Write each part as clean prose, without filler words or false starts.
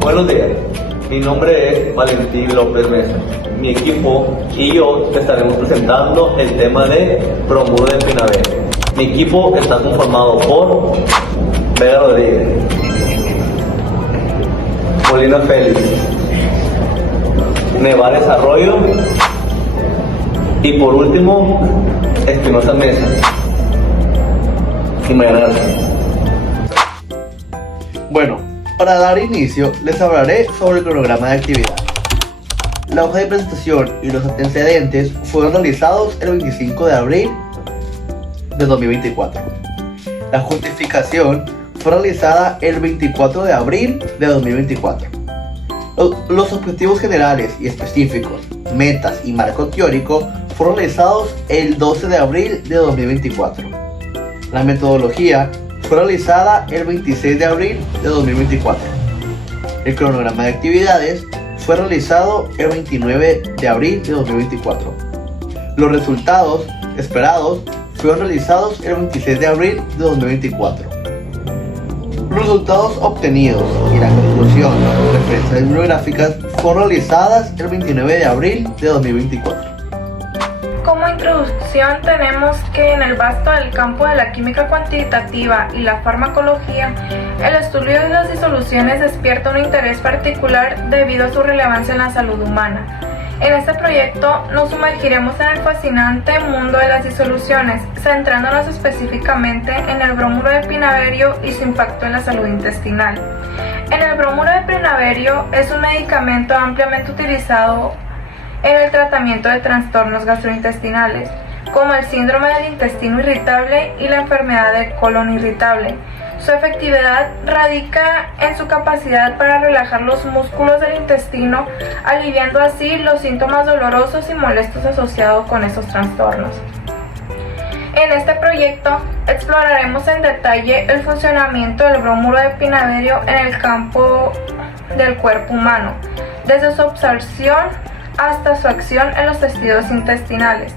Buenos días, mi nombre es Valentín López Mesa. Mi equipo y yo te estaremos presentando el tema de bromuro de Pinabel. Mi equipo está conformado por Vega Rodríguez, Molina Félix, Nevares Arroyo y por último Espinosa Mesa y Mariana García. Bueno, para dar inicio les hablaré sobre el cronograma de actividad. La hoja de presentación y los antecedentes fueron realizados el 25 de abril de 2024. La justificación fue realizada el 24 de abril de 2024. Los objetivos generales y específicos, metas y marco teórico fueron realizados el 12 de abril de 2024. La metodología fue realizada el 26 de abril de 2024. El cronograma de actividades fue realizado el 29 de abril de 2024. Los resultados esperados fueron realizados el 26 de abril de 2024. Los resultados obtenidos y la conclusión de referencias bibliográficas fueron realizadas el 29 de abril de 2024. Como introducción tenemos que en el vasto del campo de la química cuantitativa y la farmacología, el estudio de las disoluciones despierta un interés particular debido a su relevancia en la salud humana. En este proyecto nos sumergiremos en el fascinante mundo de las disoluciones, centrándonos específicamente en el bromuro de pinaverio y su impacto en la salud intestinal. El bromuro de pinaverio es un medicamento ampliamente utilizado en el tratamiento de trastornos gastrointestinales, como el síndrome del intestino irritable y la enfermedad del colon irritable. Su efectividad radica en su capacidad para relajar los músculos del intestino, aliviando así los síntomas dolorosos y molestos asociados con esos trastornos. En este proyecto exploraremos en detalle el funcionamiento del bromuro de pinaverio en el campo del cuerpo humano, desde su absorción hasta su acción en los tejidos intestinales.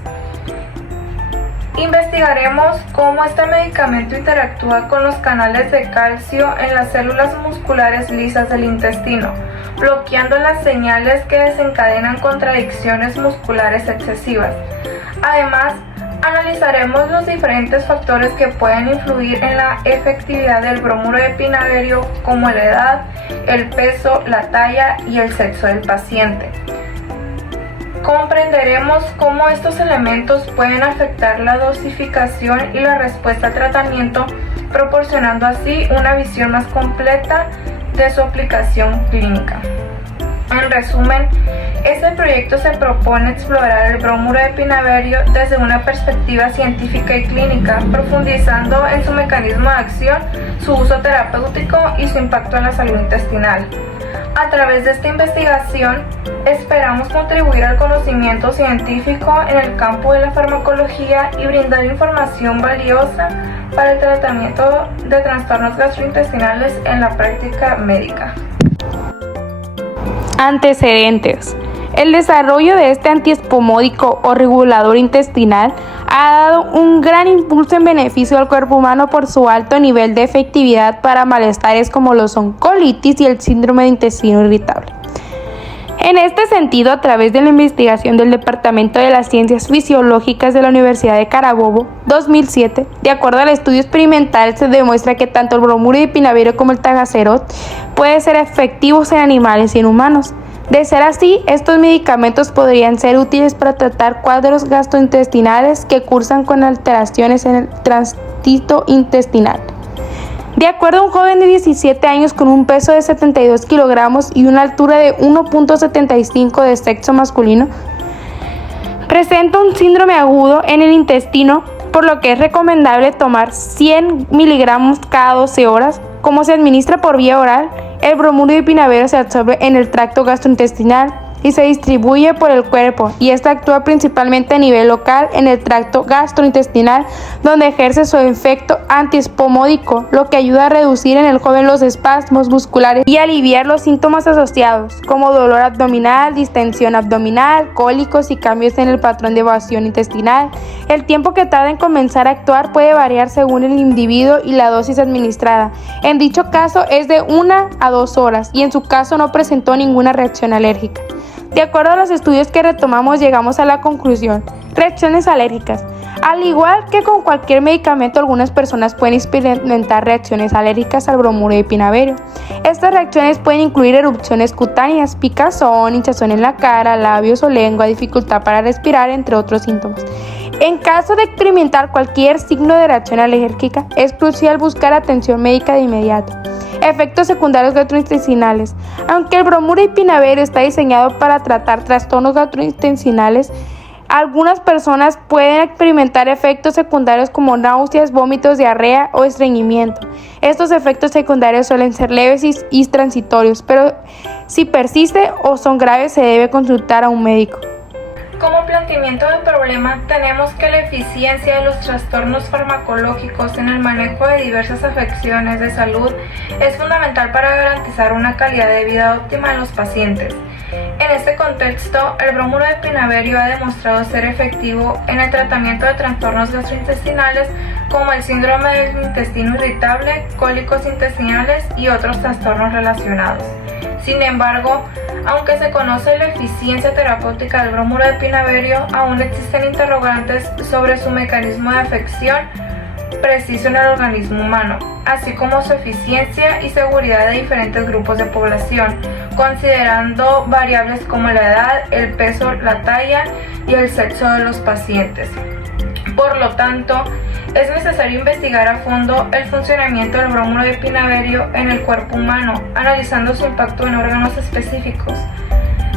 Investigaremos cómo este medicamento interactúa con los canales de calcio en las células musculares lisas del intestino, bloqueando las señales que desencadenan contracciones musculares excesivas. Además, analizaremos los diferentes factores que pueden influir en la efectividad del bromuro de pinaverio, como la edad, el peso, la talla y el sexo del paciente. Comprenderemos cómo estos elementos pueden afectar la dosificación y la respuesta al tratamiento, proporcionando así una visión más completa de su aplicación clínica. En resumen, este proyecto se propone explorar el bromuro de pinaverio desde una perspectiva científica y clínica, profundizando en su mecanismo de acción, su uso terapéutico y su impacto en la salud intestinal. A través de esta investigación, esperamos contribuir al conocimiento científico en el campo de la farmacología y brindar información valiosa para el tratamiento de trastornos gastrointestinales en la práctica médica. Antecedentes. El desarrollo de este antiespasmódico o regulador intestinal ha dado un gran impulso en beneficio al cuerpo humano por su alto nivel de efectividad para malestares como lo son colitis y el síndrome de intestino irritable. En este sentido, a través de la investigación del Departamento de las Ciencias Fisiológicas de la Universidad de Carabobo, 2007, de acuerdo al estudio experimental, se demuestra que tanto el bromuro de pinaverio como el tagacerot pueden ser efectivos en animales y en humanos. De ser así, estos medicamentos podrían ser útiles para tratar cuadros gastrointestinales que cursan con alteraciones en el tránsito intestinal. De acuerdo a un joven de 17 años con un peso de 72 kilogramos y una altura de 1.75 de sexo masculino, presenta un síndrome agudo en el intestino, por lo que es recomendable tomar 100 miligramos cada 12 horas. Como se administra por vía oral, el bromuro de pinaverio se absorbe en el tracto gastrointestinal y se distribuye por el cuerpo, y esta actúa principalmente a nivel local en el tracto gastrointestinal, donde ejerce su efecto antiespomódico, lo que ayuda a reducir en el joven los espasmos musculares y aliviar los síntomas asociados, como dolor abdominal, distensión abdominal, cólicos y cambios en el patrón de evasión intestinal. El tiempo que tarda en comenzar a actuar puede variar según el individuo y la dosis administrada. En dicho caso es de 1 a 2 horas y en su caso no presentó ninguna reacción alérgica. De acuerdo a los estudios que retomamos, llegamos a la conclusión: reacciones alérgicas. Al igual que con cualquier medicamento, algunas personas pueden experimentar reacciones alérgicas al bromuro de pinaverio. Estas reacciones pueden incluir erupciones cutáneas, picazón, hinchazón en la cara, labios o lengua, dificultad para respirar, entre otros síntomas. En caso de experimentar cualquier signo de reacción alérgica, es crucial buscar atención médica de inmediato. Efectos secundarios gastrointestinales. Aunque el bromuro de pinaverio está diseñado para tratar trastornos gastrointestinales, algunas personas pueden experimentar efectos secundarios como náuseas, vómitos, diarrea o estreñimiento. Estos efectos secundarios suelen ser leves y transitorios, pero si persiste o son graves se debe consultar a un médico. Como planteamiento del problema, tenemos que la eficiencia de los trastornos farmacológicos en el manejo de diversas afecciones de salud es fundamental para garantizar una calidad de vida óptima en los pacientes. En este contexto, el bromuro de pinaverio ha demostrado ser efectivo en el tratamiento de trastornos gastrointestinales como el síndrome del intestino irritable, cólicos intestinales y otros trastornos relacionados. Sin embargo, aunque se conoce la eficiencia terapéutica del bromuro de pinaverio, aún existen interrogantes sobre su mecanismo de afección preciso en el organismo humano, así como su eficiencia y seguridad de diferentes grupos de población, considerando variables como la edad, el peso, la talla y el sexo de los pacientes. Por lo tanto, es necesario investigar a fondo el funcionamiento del bromuro de pinaverio en el cuerpo humano, analizando su impacto en órganos específicos,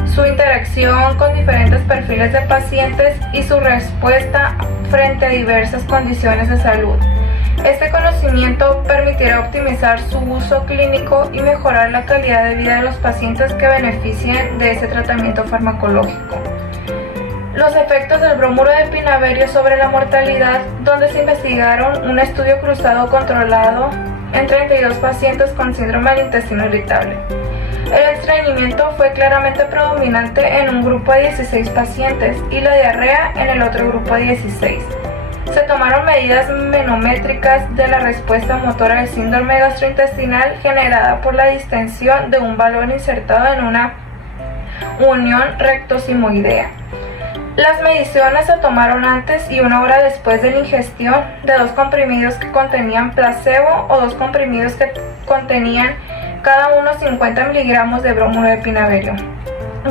su interacción con diferentes perfiles de pacientes y su respuesta frente a diversas condiciones de salud. Este conocimiento permitirá optimizar su uso clínico y mejorar la calidad de vida de los pacientes que beneficien de ese tratamiento farmacológico. Los efectos del bromuro de pinaverio sobre la mortalidad, donde se investigaron un estudio cruzado controlado en 32 pacientes con síndrome del intestino irritable. El estreñimiento fue claramente predominante en un grupo de 16 pacientes y la diarrea en el otro grupo de 16. Se tomaron medidas manométricas de la respuesta motora del síndrome gastrointestinal generada por la distensión de un balón insertado en una unión rectosimoidea. Las mediciones se tomaron antes y 1 hora después de la ingestión de 2 comprimidos que contenían placebo o 2 comprimidos que contenían cada uno 50 miligramos de bromuro de pinaverio.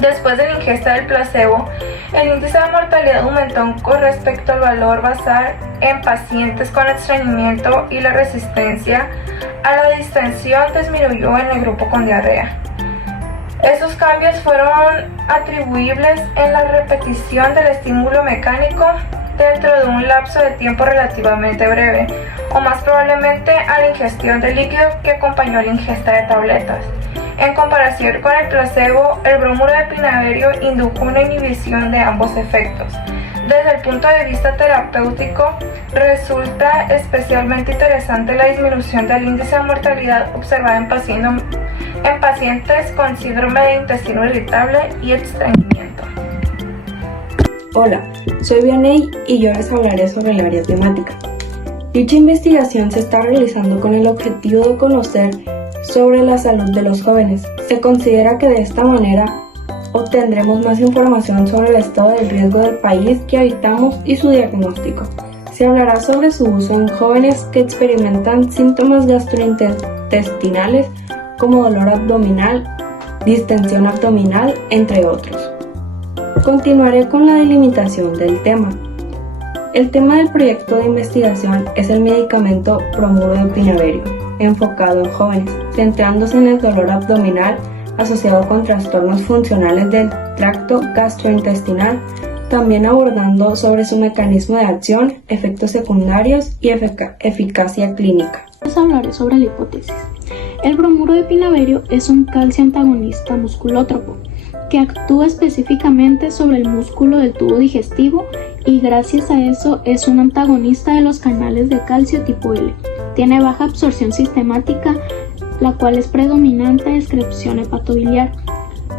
Después de la ingesta del placebo, el índice de mortalidad aumentó con respecto al valor basal en pacientes con estreñimiento y la resistencia a la distensión disminuyó en el grupo con diarrea. Estos cambios fueron atribuibles en la repetición del estímulo mecánico dentro de un lapso de tiempo relativamente breve, o más probablemente a la ingestión de líquido que acompañó a la ingesta de tabletas. En comparación con el placebo, el bromuro de pinaverio indujo una inhibición de ambos efectos. Desde el punto de vista terapéutico, resulta especialmente interesante la disminución del índice de mortalidad observada en pacientes con síndrome de intestino irritable y estreñimiento. Hola, soy Vianey y yo les hablaré sobre el área temática. Dicha investigación se está realizando con el objetivo de conocer sobre la salud de los jóvenes. Se considera que de esta manera obtendremos más información sobre el estado del riesgo del país que habitamos y su diagnóstico. Se hablará sobre su uso en jóvenes que experimentan síntomas gastrointestinales como dolor abdominal, distensión abdominal, entre otros. Continuaré con la delimitación del tema. El tema del proyecto de investigación es el medicamento bromuro de pinaverio, enfocado en jóvenes, centrándose en el dolor abdominal asociado con trastornos funcionales del tracto gastrointestinal, también abordando sobre su mecanismo de acción, efectos secundarios y eficacia clínica. Les hablaré sobre la hipótesis. El bromuro de pinaverio es un calcio antagonista musculótropo que actúa específicamente sobre el músculo del tubo digestivo y gracias a eso es un antagonista de los canales de calcio tipo L. Tiene baja absorción sistemática, la cual es predominante en excreción hepatobiliar.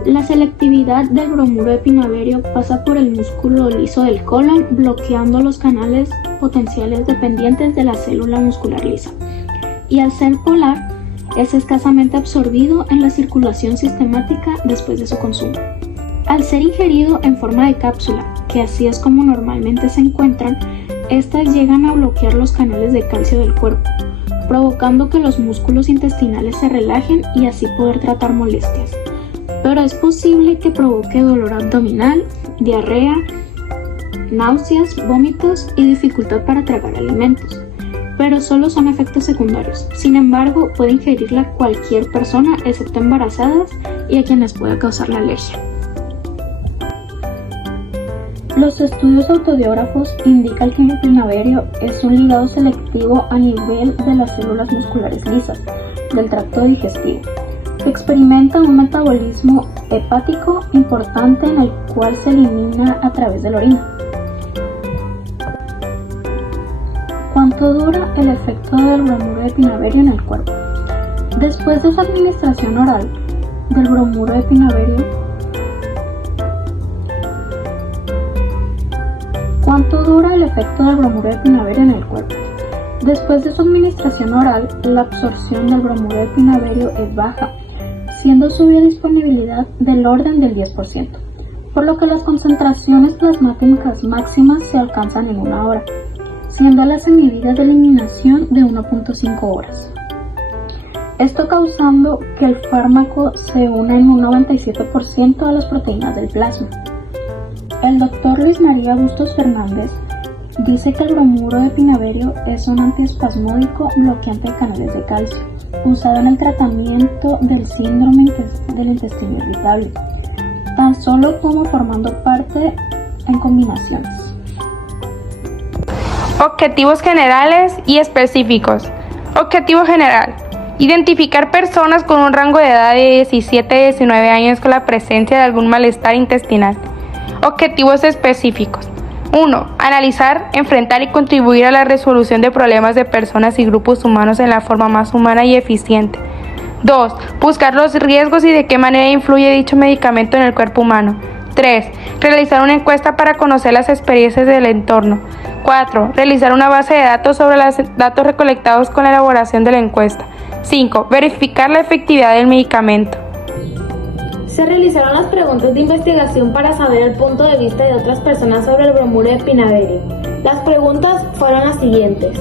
La selectividad del bromuro de pinaverio pasa por el músculo liso del colon, bloqueando los canales potenciales dependientes de la célula muscular lisa. Y al ser polar, es escasamente absorbido en la circulación sistemática después de su consumo. Al ser ingerido en forma de cápsula, que así es como normalmente se encuentran, estas llegan a bloquear los canales de calcio del cuerpo, provocando que los músculos intestinales se relajen y así poder tratar molestias. Pero es posible que provoque dolor abdominal, diarrea, náuseas, vómitos y dificultad para tragar alimentos. Pero solo son efectos secundarios. Sin embargo, puede ingerirla cualquier persona excepto embarazadas y a quienes pueda causar la alergia. Los estudios autodiógrafos indican que el pinaverio es un ligado selectivo a nivel de las células musculares lisas del tracto digestivo, que experimenta un metabolismo hepático importante en el cual se elimina a través de la orina. ¿Cuánto dura el efecto del bromuro de pinaverio en el cuerpo? Después de su administración oral del bromuro de pinaverio, ¿cuánto dura el efecto del bromuro de pinaverio en el cuerpo? Después de su administración oral, la absorción del bromuro de pinaverio es baja, siendo su biodisponibilidad del orden del 10%, por lo que las concentraciones plasmáticas máximas se alcanzan en 1 hora, siendo las medidas de eliminación de 1.5 horas. Esto causando que el fármaco se una en un 97% a las proteínas del plasma. El doctor Luis María Bustos Fernández dice que el bromuro de pinaverio es un antiespasmódico bloqueante de canales de calcio, usado en el tratamiento del síndrome del intestino irritable, tan solo como formando parte en combinaciones. Objetivos generales y específicos. Objetivo general: identificar personas con un rango de edad de 17 a 19 años con la presencia de algún malestar intestinal. Objetivos específicos: 1. Analizar, enfrentar y contribuir a la resolución de problemas de personas y grupos humanos en la forma más humana y eficiente. 2. Buscar los riesgos y de qué manera influye dicho medicamento en el cuerpo humano. 3. Realizar una encuesta para conocer las experiencias del entorno. 4. Realizar una base de datos sobre los datos recolectados con la elaboración de la encuesta. 5. Verificar la efectividad del medicamento. Se realizaron las preguntas de investigación para saber el punto de vista de otras personas sobre el bromuro de pinaverio. Las preguntas fueron las siguientes.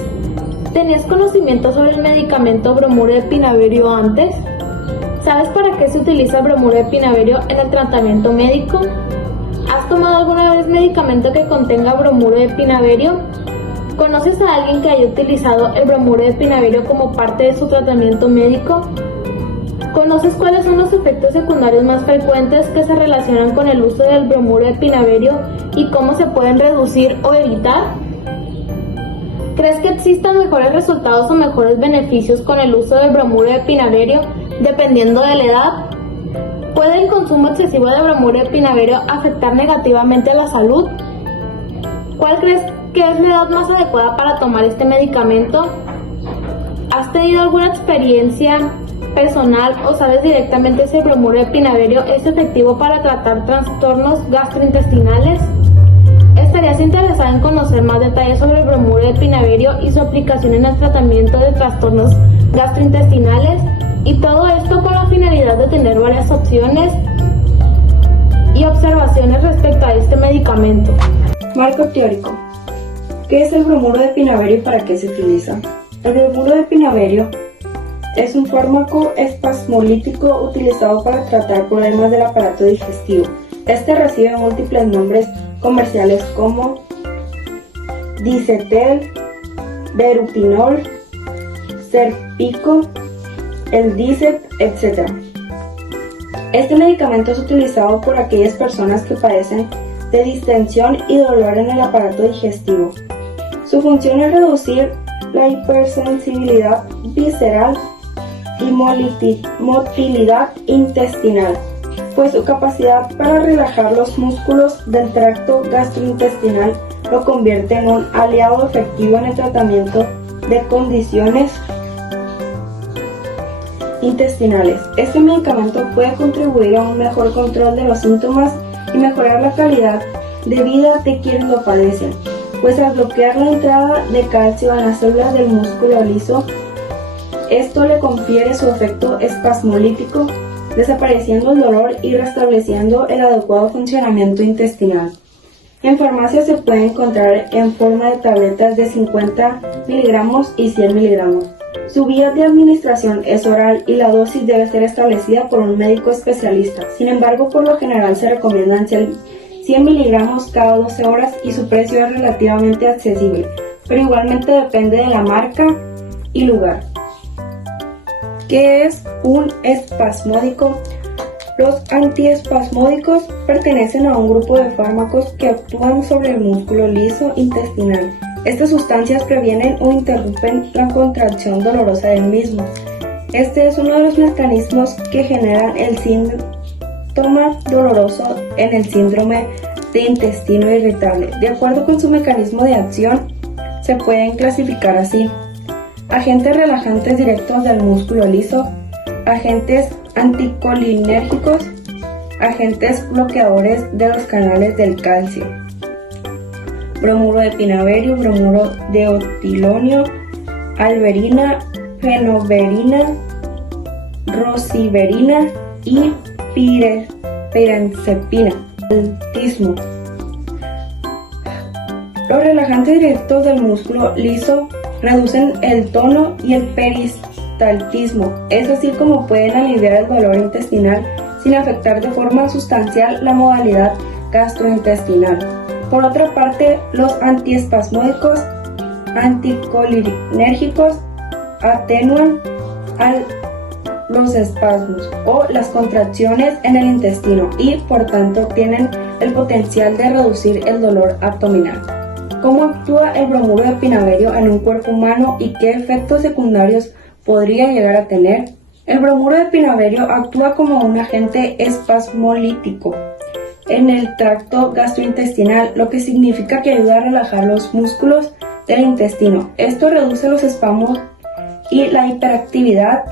¿Tenías conocimiento sobre el medicamento bromuro de pinaverio antes? ¿Sabes para qué se utiliza el bromuro de pinaverio en el tratamiento médico? ¿Has tomado alguna vez medicamento que contenga bromuro de pinaverio? ¿Conoces a alguien que haya utilizado el bromuro de pinaverio como parte de su tratamiento médico? ¿Conoces cuáles son los efectos secundarios más frecuentes que se relacionan con el uso del bromuro de pinaverio y cómo se pueden reducir o evitar? ¿Crees que existan mejores resultados o mejores beneficios con el uso del bromuro de pinaverio dependiendo de la edad? ¿Puede el consumo excesivo de bromuro de pinaverio afectar negativamente a la salud? ¿Cuál crees que es la edad más adecuada para tomar este medicamento? ¿Has tenido alguna experiencia personal o sabes directamente si el bromuro de pinaverio es efectivo para tratar trastornos gastrointestinales? ¿Estarías interesada en conocer más detalles sobre el bromuro de pinaverio y su aplicación en el tratamiento de trastornos gastrointestinales? Y todo esto con la finalidad de tener varias opciones y observaciones respecto a este medicamento. Marco teórico. ¿Qué es el bromuro de pinaverio y para qué se utiliza? El bromuro de pinaverio es un fármaco espasmolítico utilizado para tratar problemas del aparato digestivo. Este recibe múltiples nombres comerciales como Dicetel, Verupinol, Serpico, el Dicet, etc. Este medicamento es utilizado por aquellas personas que padecen de distensión y dolor en el aparato digestivo. Su función es reducir la hipersensibilidad visceral y motilidad intestinal. pues su capacidad para relajar los músculos del tracto gastrointestinal lo convierte en un aliado efectivo en el tratamiento de condiciones intestinales. Este medicamento puede contribuir a un mejor control de los síntomas y mejorar la calidad de vida de quienes lo padecen, pues al bloquear la entrada de calcio a las células del músculo liso, esto le confiere su efecto espasmolítico, desapareciendo el dolor y restableciendo el adecuado funcionamiento intestinal. En farmacia se puede encontrar en forma de tabletas de 50 miligramos y 100 miligramos. Su vía de administración es oral y la dosis debe ser establecida por un médico especialista. Sin embargo, por lo general se recomiendan 100 miligramos cada 12 horas y su precio es relativamente accesible, pero igualmente depende de la marca y lugar. ¿Qué es un espasmódico? Los antiespasmódicos pertenecen a un grupo de fármacos que actúan sobre el músculo liso intestinal. Estas sustancias previenen o interrumpen la contracción dolorosa del mismo. Este es uno de los mecanismos que generan el síntoma doloroso en el síndrome de intestino irritable. De acuerdo con su mecanismo de acción, se pueden clasificar así: agentes relajantes directos del músculo liso, agentes anticolinérgicos, agentes bloqueadores de los canales del calcio, bromuro de pinaverio, bromuro de otilonio, alberina, fenoberina, rosiberina y pirenzepina. Altismo. Los relajantes directos del músculo liso reducen el tono y el peristaltismo, es así como pueden aliviar el dolor intestinal sin afectar de forma sustancial la modalidad gastrointestinal. Por otra parte, los antiespasmódicos anticolinérgicos atenúan los espasmos o las contracciones en el intestino y, por tanto, tienen el potencial de reducir el dolor abdominal. ¿Cómo actúa el bromuro de pinaverio en un cuerpo humano y qué efectos secundarios podría llegar a tener? El bromuro de pinaverio actúa como un agente espasmolítico en el tracto gastrointestinal, lo que significa que ayuda a relajar los músculos del intestino. Esto reduce los espasmos y la hiperactividad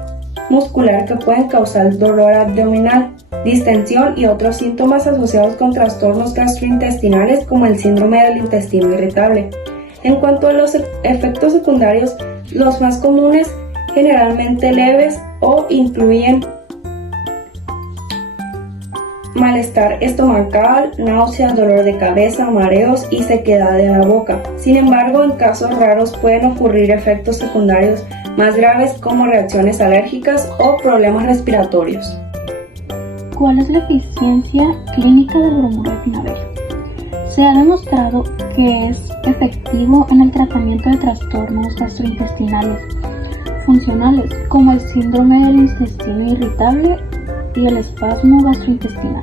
muscular que pueden causar dolor abdominal, distensión y otros síntomas asociados con trastornos gastrointestinales como el síndrome del intestino irritable. En cuanto a los efectos secundarios, los más comunes, generalmente leves, o incluyen malestar estomacal, náuseas, dolor de cabeza, mareos y sequedad de la boca. Sin embargo, en casos raros pueden ocurrir efectos secundarios más graves como reacciones alérgicas o problemas respiratorios. ¿Cuál es la eficiencia clínica del bromuro de pinaverio? Se ha demostrado que es efectivo en el tratamiento de trastornos gastrointestinales funcionales como el síndrome del intestino irritable y el espasmo gastrointestinal.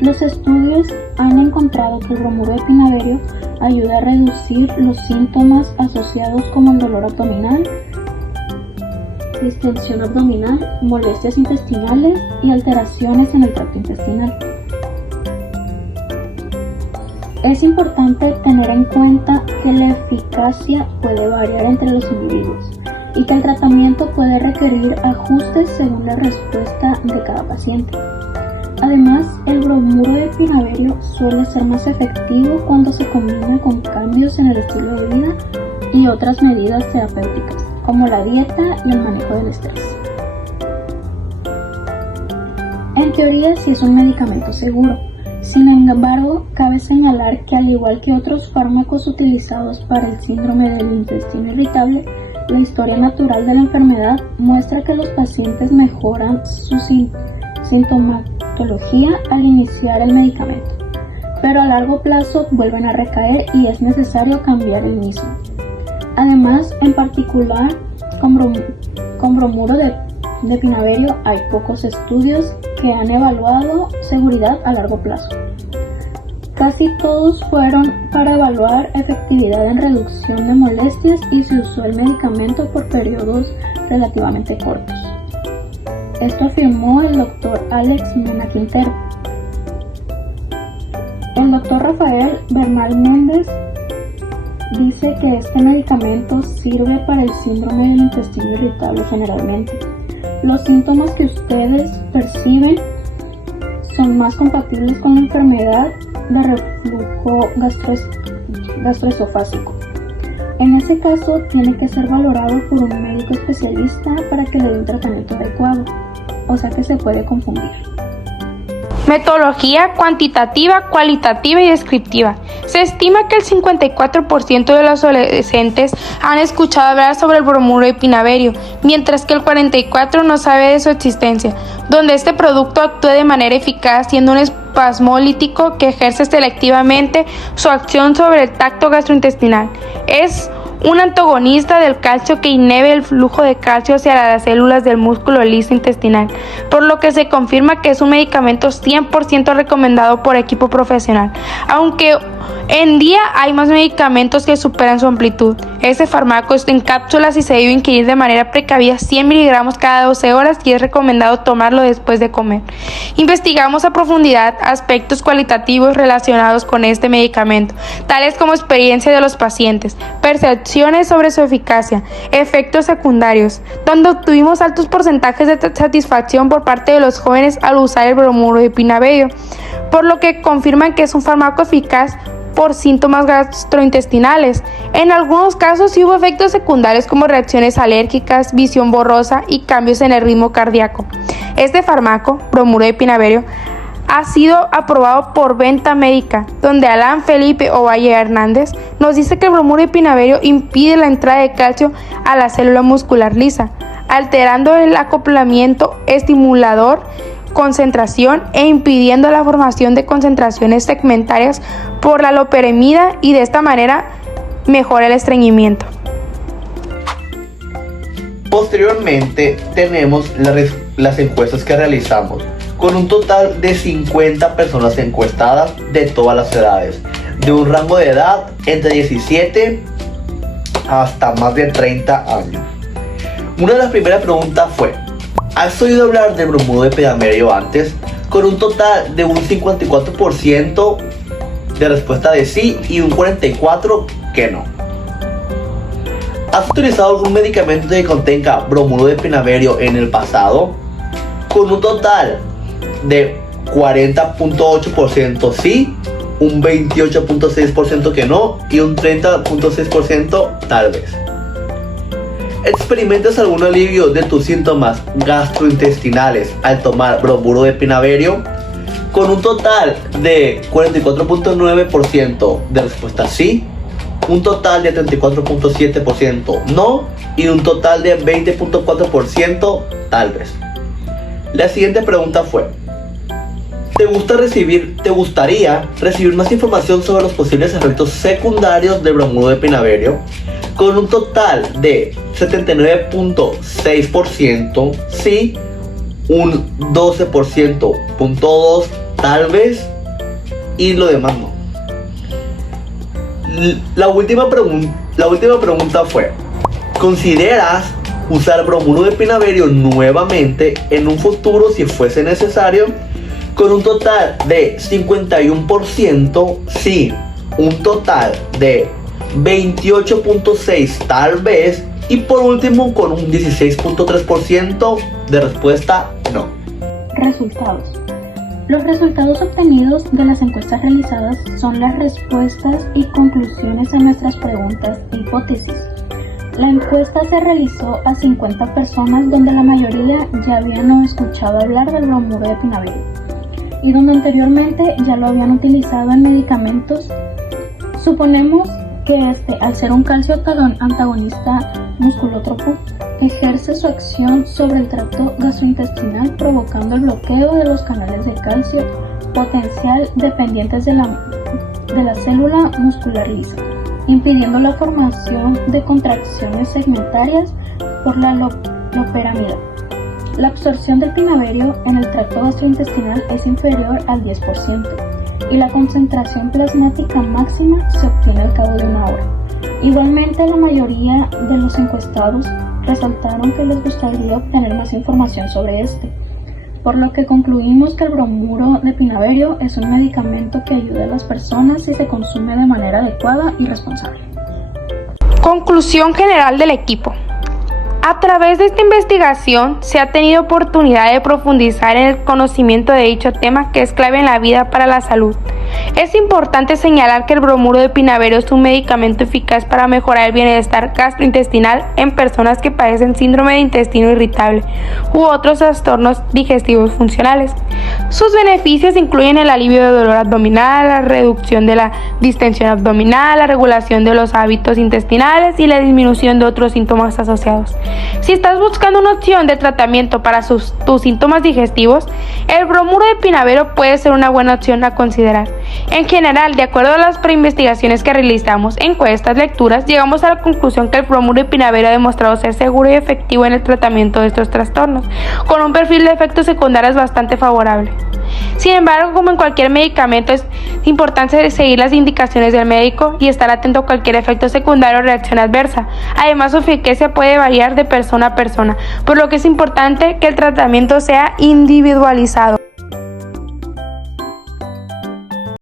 Los estudios han encontrado que el bromuro de pinaverio ayuda a reducir los síntomas asociados como el dolor abdominal, distensión abdominal, molestias intestinales y alteraciones en el tracto intestinal. Es importante tener en cuenta que la eficacia puede variar entre los individuos y que el tratamiento puede requerir ajustes según la respuesta de cada paciente. Además, el bromuro de pinaverio suele ser más efectivo cuando se combina con cambios en el estilo de vida y otras medidas terapéuticas, como la dieta y el manejo del estrés. En teoría, sí es un medicamento seguro. Sin embargo, cabe señalar que al igual que otros fármacos utilizados para el síndrome del intestino irritable, la historia natural de la enfermedad muestra que los pacientes mejoran su sintomatología al iniciar el medicamento, pero a largo plazo vuelven a recaer y es necesario cambiar el mismo. Además, en particular, con bromuro de pinaverio hay pocos estudios que han evaluado seguridad a largo plazo. Casi todos fueron para evaluar efectividad en reducción de molestias y se usó el medicamento por periodos relativamente cortos. Esto afirmó el doctor Alex Mena Quintero. El doctor Rafael Bernal Méndez dice que este medicamento sirve para el síndrome del intestino irritable generalmente. Los síntomas que ustedes perciben son más compatibles con la enfermedad de reflujo gastroesofágico. En ese caso, tiene que ser valorado por un médico especialista para que le dé un tratamiento adecuado, o sea que se puede confundir. Metodología cuantitativa, cualitativa y descriptiva. Se estima que el 54% de los adolescentes han escuchado hablar sobre el bromuro de pinaverio, mientras que el 44% no sabe de su existencia, donde este producto actúa de manera eficaz siendo un espasmolítico que ejerce selectivamente su acción sobre el tracto gastrointestinal. Es un antagonista del calcio que inhibe el flujo de calcio hacia las células del músculo liso intestinal, por lo que se confirma que es un medicamento 100% recomendado por equipo profesional, aunque en día hay más medicamentos que superan su amplitud. Este fármaco está en cápsulas y se debe ingerir de manera precavida 100 miligramos cada 12 horas y es recomendado tomarlo después de comer. Investigamos a profundidad aspectos cualitativos relacionados con este medicamento, tales como experiencia de los pacientes, percepciones sobre su eficacia, efectos secundarios, donde obtuvimos altos porcentajes de satisfacción por parte de los jóvenes al usar el bromuro de pinaverio, por lo que confirman que es un fármaco eficaz por síntomas gastrointestinales. En algunos casos sí hubo efectos secundarios como reacciones alérgicas, visión borrosa y cambios en el ritmo cardíaco. Este fármaco, bromuro de pinaverio, ha sido aprobado por Venta Médica, donde Alan Felipe Ovalle Hernández nos dice que el bromuro de pinaverio impide la entrada de calcio a la célula muscular lisa, alterando el acoplamiento estimulador concentración e impidiendo la formación de concentraciones segmentarias por la loperamida y de esta manera mejora el estreñimiento. Posteriormente tenemos las encuestas que realizamos con un total de 50 personas encuestadas de todas las edades, de un rango de edad entre 17 hasta más de 30 años. Una de las primeras preguntas fue: ¿has oído hablar del bromuro de pinaverio antes? Con un total de un 54% de respuesta de sí y un 44% que no. ¿Has utilizado algún medicamento que contenga bromuro de pinaverio en el pasado? Con un total de 40.8% sí, un 28.6% que no y un 30.6% tal vez. ¿Experimentas algún alivio de tus síntomas gastrointestinales al tomar bromuro de pinaverio? Con un total de 44.9% de respuesta sí, un total de 34.7% no y un total de 20.4% tal vez. La siguiente pregunta fue: ¿te gustaría recibir más información sobre los posibles efectos secundarios del bromuro de pinaverio? Con un total de 79.6% sí, un 12.2% tal vez y lo demás no. La última pregunta fue: ¿consideras usar bromuro de pinaverio nuevamente en un futuro si fuese necesario? Con un total de 51% sí, un total de 28.6% tal vez y por último con un 16.3% de respuesta no. Resultados. Los resultados obtenidos de las encuestas realizadas son las respuestas y conclusiones a nuestras preguntas e hipótesis. La encuesta se realizó a 50 personas donde la mayoría ya habían escuchado hablar del bromuro de pinaverio y donde anteriormente ya lo habían utilizado en medicamentos. Suponemos que al ser un calcio antagonista musculótropo, ejerce su acción sobre el tracto gastrointestinal provocando el bloqueo de los canales de calcio potencial dependientes de la célula muscular lisa, impidiendo la formación de contracciones segmentarias por la loperamida. La absorción del pinaverio en el tracto gastrointestinal es inferior al 10% y la concentración plasmática máxima se obtiene al cabo de una hora. Igualmente, la mayoría de los encuestados resaltaron que les gustaría obtener más información sobre este, por lo que concluimos que el bromuro de pinaverio es un medicamento que ayuda a las personas si se consume de manera adecuada y responsable. Conclusión general del equipo. A través de esta investigación se ha tenido oportunidad de profundizar en el conocimiento de dicho tema que es clave en la vida para la salud. Es importante señalar que el bromuro de pinaverio es un medicamento eficaz para mejorar el bienestar gastrointestinal en personas que padecen síndrome de intestino irritable u otros trastornos digestivos funcionales. Sus beneficios incluyen el alivio de dolor abdominal, la reducción de la distensión abdominal, la regulación de los hábitos intestinales y la disminución de otros síntomas asociados. Si estás buscando una opción de tratamiento para tus síntomas digestivos, el bromuro de pinaverio puede ser una buena opción a considerar. En general, de acuerdo a las preinvestigaciones que realizamos, encuestas, lecturas, llegamos a la conclusión que el bromuro de pinaverio ha demostrado ser seguro y efectivo en el tratamiento de estos trastornos, con un perfil de efectos secundarios bastante favorable. Sin embargo, como en cualquier medicamento, es importante seguir las indicaciones del médico y estar atento a cualquier efecto secundario o reacción adversa. Además, su eficacia puede variar de persona a persona, por lo que es importante que el tratamiento sea individualizado.